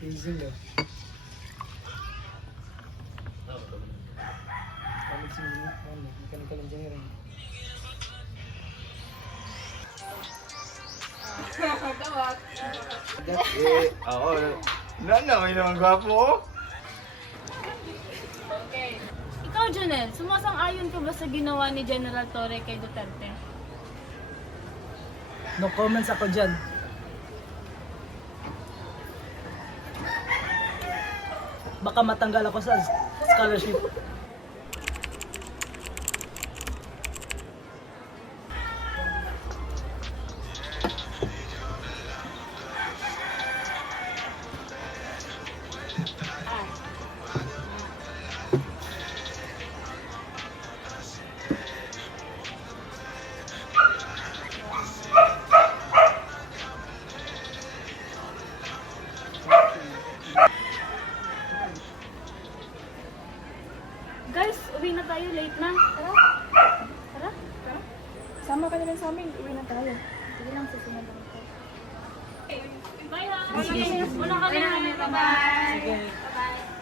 Amazing daw. College mechanical engineering. Tawag. Ako. May naman gwapo ko. Okay. Ikaw, Jonel, sumasang-ayon ka ba sa ginawa ni General Torre kay Duterte? No comments ako dyan. Baka matanggal ako sa scholarship. Guys, uwi na tayo. Late na. Tara. Tara. Tara. Sama ka na lang sa amin, uwi na tayo. Sige lang, susunod lang ako. Bye, ha. Sige. Wala kami na. Bye-bye. Sige.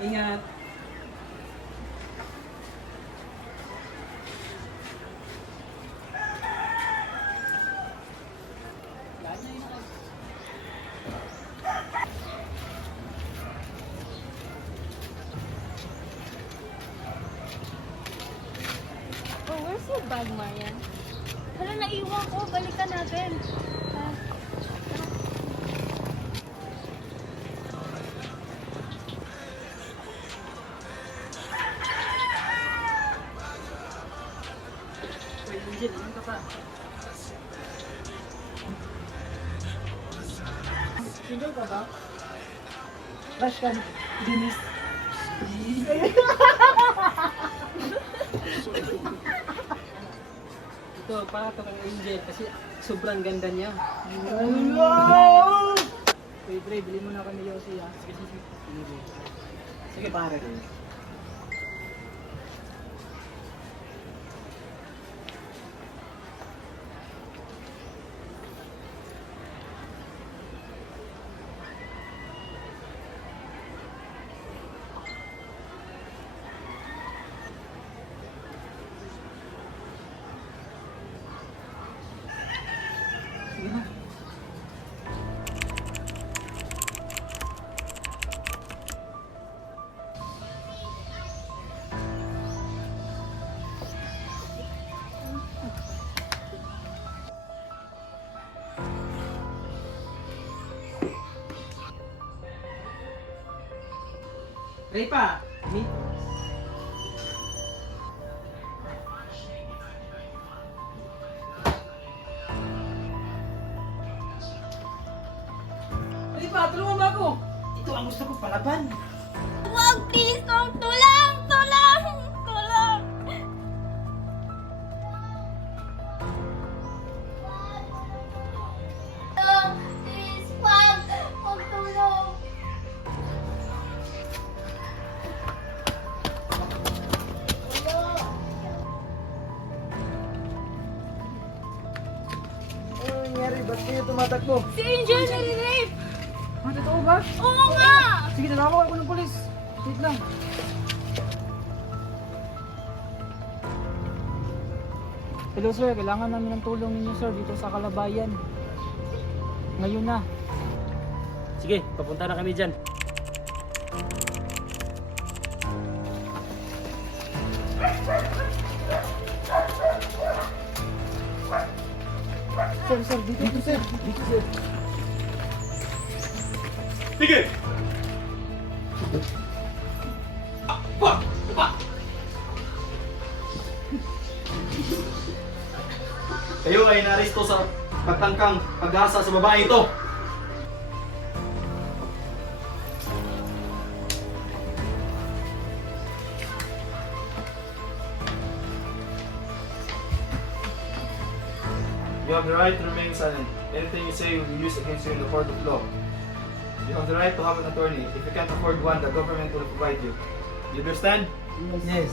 Ingat. Oh, where's your bag, Marian? Hala, naiwan ko. Balikan natin. Ha? Wait, Angel, ano ka pa? Single ka ba? Crush ka, Dennis. Ito, para to kang Angel kasi sobrang ganda niya. Wait, Ray, bilhin mo na kami Yossi ha. Sige, sige. Sige, pare. Sige na. Ray pa, meet. Ray pa, tulungan mo ako. Ito ang gusto ko, palaban. Wag, please, Tom. Tulang! Tulang! Tulang! Please, wag! Wag tulong! Ano nangyari? Ba't kayo tumatakbo? Si Angel nare-rape! Ah, totoo ba? Oo nga! Sige, nalaman ako ng polis. Wait lang. Hello sir, kailangan namin ng tulong ninyo sir dito sa Kalabayan. Ngayon na. Sige, papunta na kami dyan. Sir, sir, dito sir. Dito sir. Sige! Kayo ay naaresto sa pagtangkang pag-asa sa babae ito. You have the right to remain silent. Anything you say will be used against you in the court of law. You have the right to have an attorney. If you can't afford one, the government will provide you. You understand? Yes.